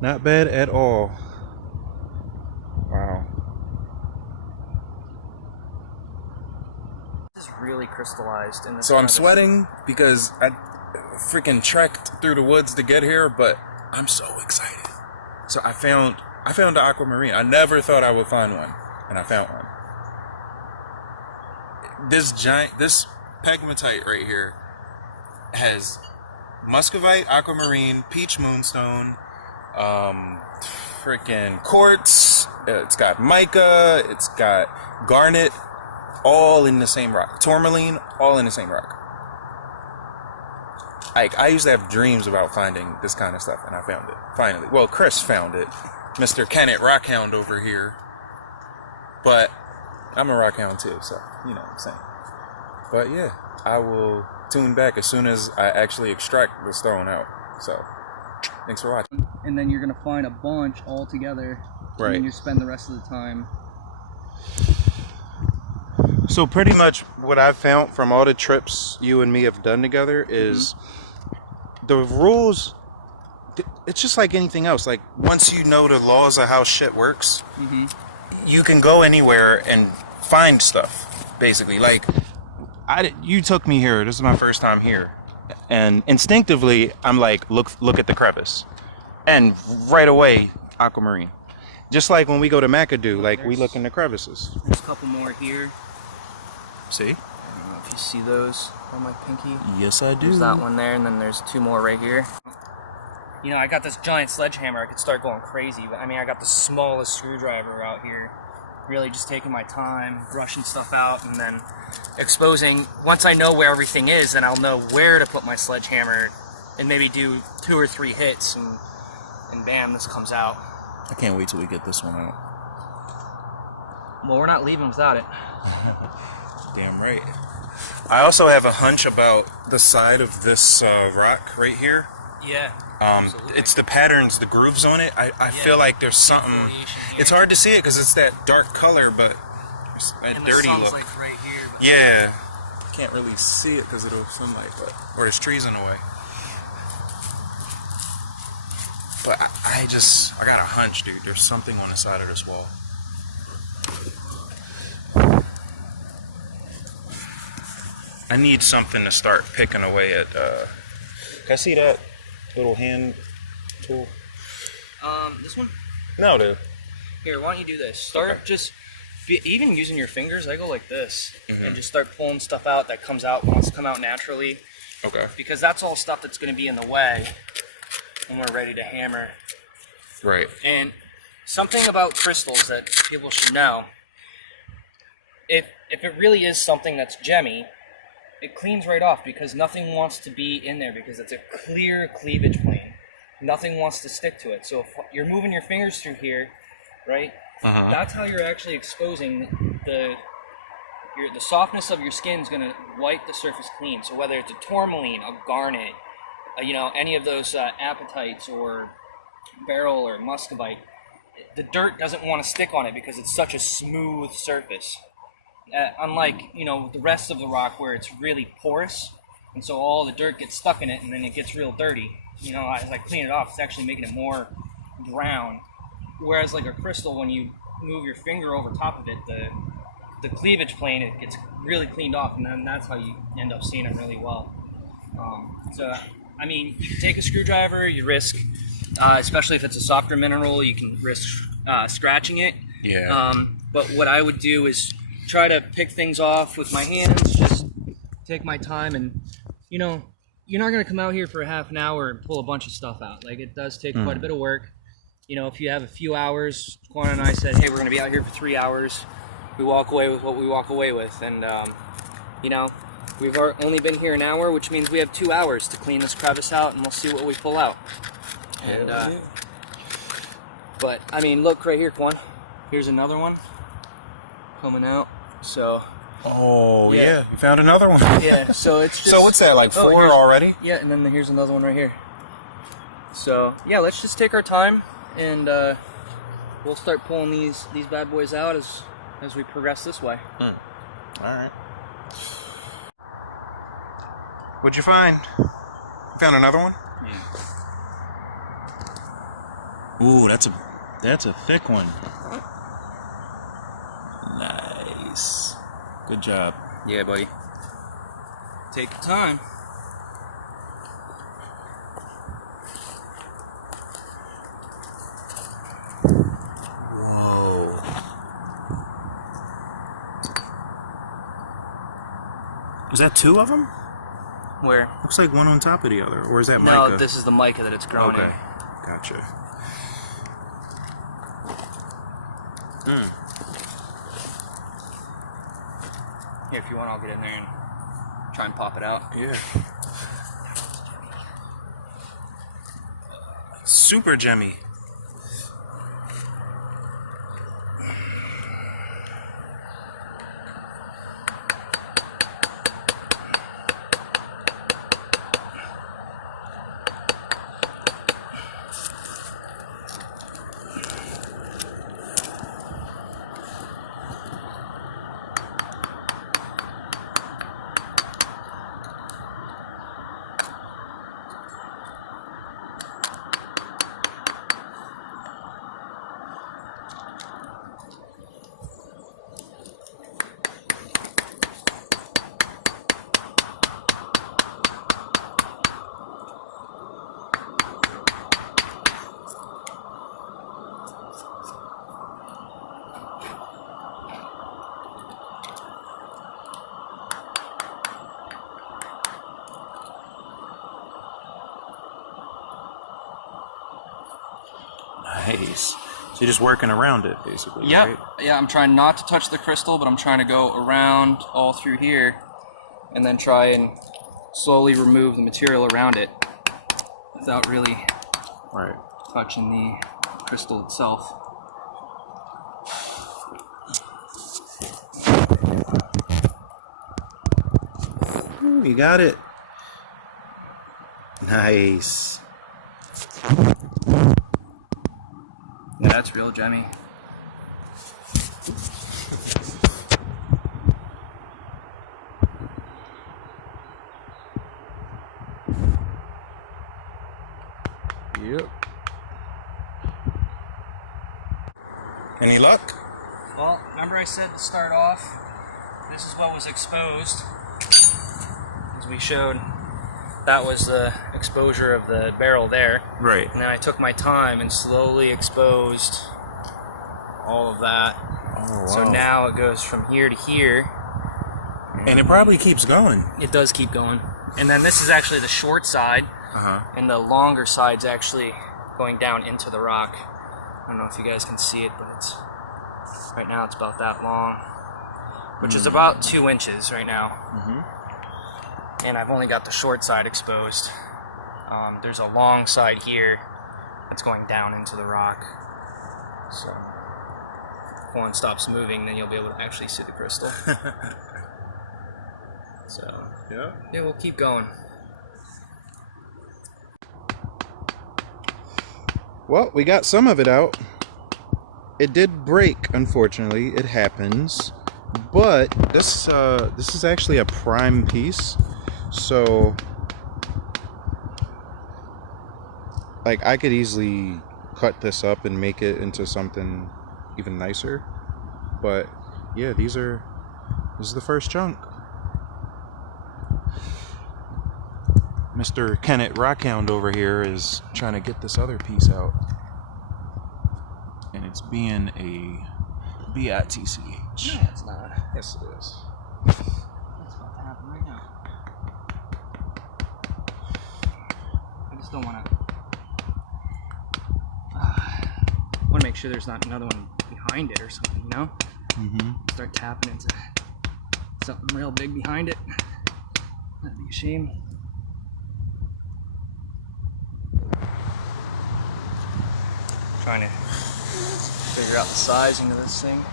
Not bad at all. Wow. This is really crystallized in this. So I'm sweating because I freaking trekked through the woods to get here, but I'm so excited. So I found the Aquamarine. I never thought I would find one, and I found one. This pegmatite right here has muscovite, aquamarine, peach moonstone, freaking quartz. It's got mica. It's got garnet, all in the same rock. Tourmaline, all in the same rock. I used to have dreams about finding this kind of stuff, and I found it finally. Well, Chris found it, Mr. Kennett Rockhound over here. But I'm a Rockhound too, so you know what I'm saying. But yeah, I will tune back as soon as I actually extract the stone out. So, thanks for watching. And then you're gonna find a bunch all together. Right. And then you spend the rest of the time. So pretty much what I've found from all the trips you and me have done together is the rules. It's just like anything else. Like once you know the laws of how shit works, you can go anywhere and find stuff. Basically, like you took me here. This is my first time here, and instinctively I'm like, look at the crevice, and right away Aquamarine. Just like when we go to McAdoo, like we look in the crevices. There's a couple more here. See? I don't know if you see those on my pinky. Yes, I do. There's that one there, and then there's two more right here. You know, I got this giant sledgehammer. I could start going crazy. But I mean, I got the smallest screwdriver out here. Really just taking my time, brushing stuff out, and then exposing. Once I know where everything is, then I'll know where to put my sledgehammer and maybe do 2 or 3 hits, and bam, this comes out. I can't wait till we get this one out. Well, we're not leaving without it. Damn right. I also have a hunch about the side of this rock right here. Yeah. It's the patterns, the grooves on it. I feel like there's something. It's hard to see it because it's that dark color, but it's that and dirty the sun's look. like right here. Yeah. Can't really see it because of the sunlight, or there's trees in the way. But I got a hunch, dude. There's something on the side of this wall. I need something to start picking away at. Can I see that little hand tool? This one? No, dude. Here, why don't you do this? Start even using your fingers. I go like this and just start pulling stuff out that wants to come out naturally. Okay. Because that's all stuff that's going to be in the way when we're ready to hammer. Right. And something about crystals that people should know: if it really is something that's gemmy, it cleans right off because nothing wants to be in there because it's a clear cleavage plane. Nothing wants to stick to it. So if you're moving your fingers through here, right? That's how you're actually exposing the softness of your skin is going to wipe the surface clean. So whether it's a tourmaline, a garnet, you know, any of those apatites or beryl or muscovite, the dirt doesn't want to stick on it because it's such a smooth surface. Unlike, you know, the rest of the rock where it's really porous, and so all the dirt gets stuck in it and then it gets real dirty. You know, as I clean it off, it's actually making it more brown. Whereas like a crystal, when you move your finger over top of it, the cleavage plane, it gets really cleaned off, and then that's how you end up seeing it really well. So, I mean, you can take a screwdriver, you risk, especially if it's a softer mineral, you can risk scratching it. Yeah. But what I would do is try to pick things off with my hands, just take my time, and you know, you're not going to come out here for a half an hour and pull a bunch of stuff out. Like, it does take quite a bit of work. You know, if you have a few hours, Quan and I said, hey, we're going to be out here for 3 hours. We walk away with what we walk away with. And, you know, we've only been here an hour, which means we have 2 hours to clean this crevice out, and we'll see what we pull out. And, but, I mean, look right here, Quan. Here's another one coming out. So... Oh, yeah. You found another one. Yeah, so it's just... So what's that, like 4 already? Yeah, and then here's another one right here. So, yeah, let's just take our time, and we'll start pulling these bad boys out as we progress this way. All right. What'd you find? Found another one? Yeah. Ooh, that's a thick one. Nice. Good job. Yeah, buddy. Take your time. Whoa. Is that two of them? Where? Looks like one on top of the other. Or is that mica? No, this is the mica that it's grown in. Okay. Gotcha. Here, if you want, I'll get in there and try and pop it out. Yeah. Super gemmy. Nice. So you're just working around it, basically, Yep. right? Yeah, I'm trying not to touch the crystal, but I'm trying to go around all through here and then try and slowly remove the material around it without really touching the crystal itself. Ooh, you got it. Nice. Yeah, that's real gemmy. Yep. Any luck? Well, remember I said to start off, this is what was exposed. As we showed, that was the exposure of the barrel there. Right. And then I took my time and slowly exposed all of that. Oh, wow. So now it goes from here to here. And it probably keeps going. It does keep going. And then this is actually the short side. And the longer side's actually going down into the rock. I don't know if you guys can see it, but it's right now it's about that long, which is about 2 inches right now. And I've only got the short side exposed. There's a long side here that's going down into the rock. So if one stops moving, then you'll be able to actually see the crystal. So yeah, we'll keep going. Well, we got some of it out. It did break, unfortunately. It happens. But this is actually a prime piece. So like I could easily cut this up and make it into something even nicer. But yeah, this is the first chunk. Mr. Kennett Rockhound over here is trying to get this other piece out. And it's being a bitch. No, it's not. Yes, it is. That's about to happen right now. I just don't want to make sure there's not another one behind it or something, you know? Start tapping into something real big behind it. That'd be a shame. Trying to figure out the sizing of this thing.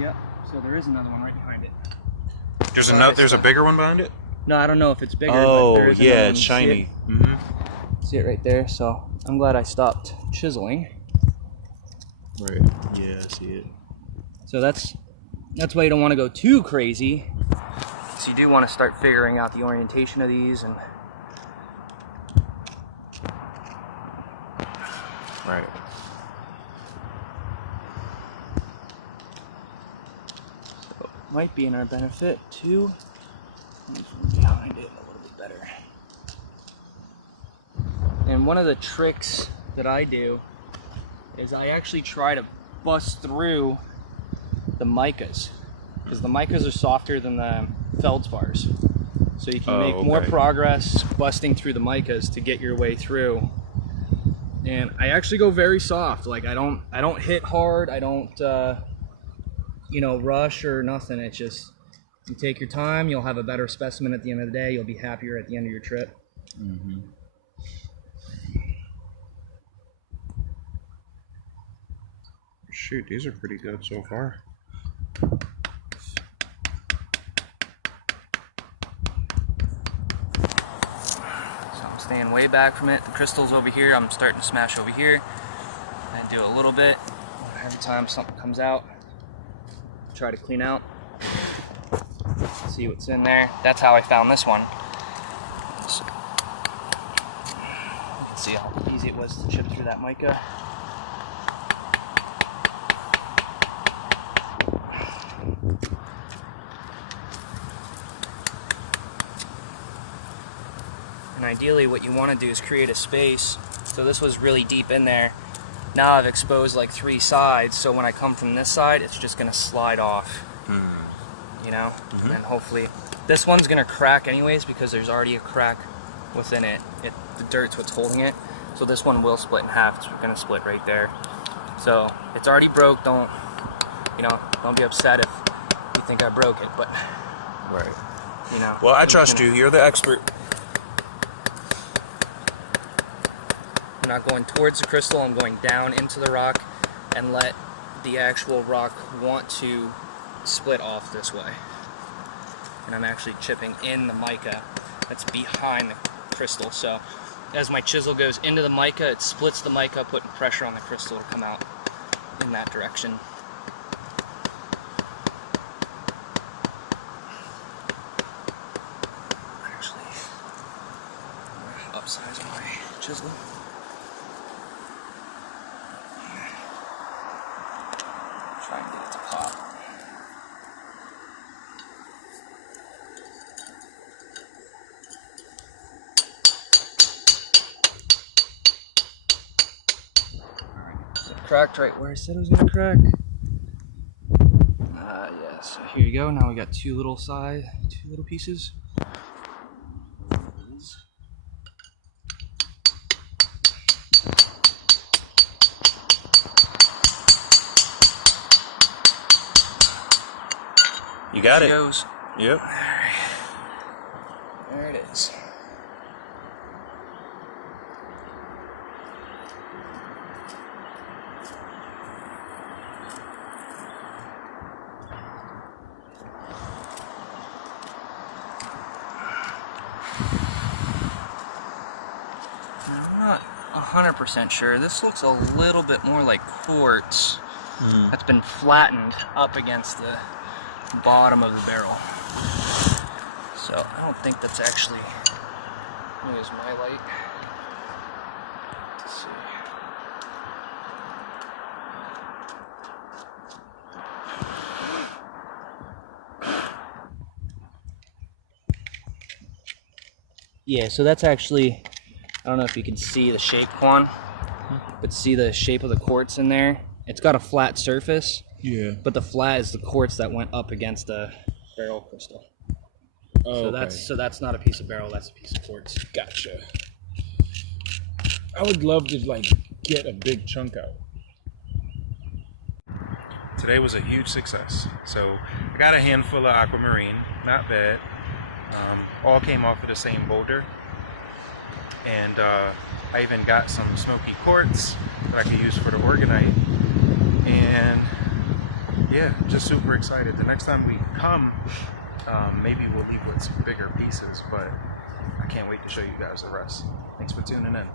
Yep, so there is another one right behind it. There's a bigger one behind it? No, I don't know if it's bigger. Oh, but there is yeah, another it's one. shiny. See it right there, so I'm glad I stopped chiseling. Right, yeah, I see it. So that's why you don't want to go too crazy. So you do want to start figuring out the orientation of these and Right. So it might be in our benefit to move from behind it a little bit better. And one of the tricks that I do is I actually try to bust through the micas, because the micas are softer than the feldspars. So you can make more progress busting through the micas to get your way through. And I actually go very soft. Like I don't hit hard. I don't rush or nothing. It's just you take your time. You'll have a better specimen at the end of the day. You'll be happier at the end of your trip. Mm-hmm. Shoot, these are pretty good so far. Staying way back from it. The crystal's over here. I'm starting to smash over here. And do a little bit. Every time something comes out, try to clean out. See what's in there. That's how I found this one. So, you can see how easy it was to chip through that mica. And ideally what you want to do is create a space. So this was really deep in there. Now I've exposed like 3 sides, so when I come from this side, it's just going to slide off. You know? And then hopefully, this one's going to crack anyways because there's already a crack within it. The dirt's what's holding it. So this one will split in half. It's going to split right there. So it's already broke. Don't be upset if you think I broke it, but right. You know. Well, I trust you. You're the expert. I'm not going towards the crystal, I'm going down into the rock and let the actual rock want to split off this way. And I'm actually chipping in the mica that's behind the crystal. So as my chisel goes into the mica, it splits the mica, putting pressure on the crystal to come out in that direction. Actually, I'm gonna upsize my chisel. Try and get it to pop. Alright, so it cracked right where I said it was gonna crack. Yeah, so here you go. Now we got two little pieces. You got it. Goes. Yep. There it is. I'm not 100% sure. This looks a little bit more like quartz that's been flattened up against the bottom of the barrel. So I don't think that's actually. Let me use my light to see. Yeah, so that's actually, I don't know if you can see the shape, Quan, but see the shape of the quartz in there? It's got a flat surface. Yeah. But the flat is the quartz that went up against the barrel crystal. Oh, so that's not a piece of barrel, that's a piece of quartz. Gotcha. I would love to get a big chunk out. Today was a huge success. So I got a handful of Aquamarine, not bad. All came off of the same boulder. And I even got some smoky quartz that I could use for the organite. And yeah, just super excited. The next time we come, maybe we'll leave with some bigger pieces, but I can't wait to show you guys the rest. Thanks for tuning in.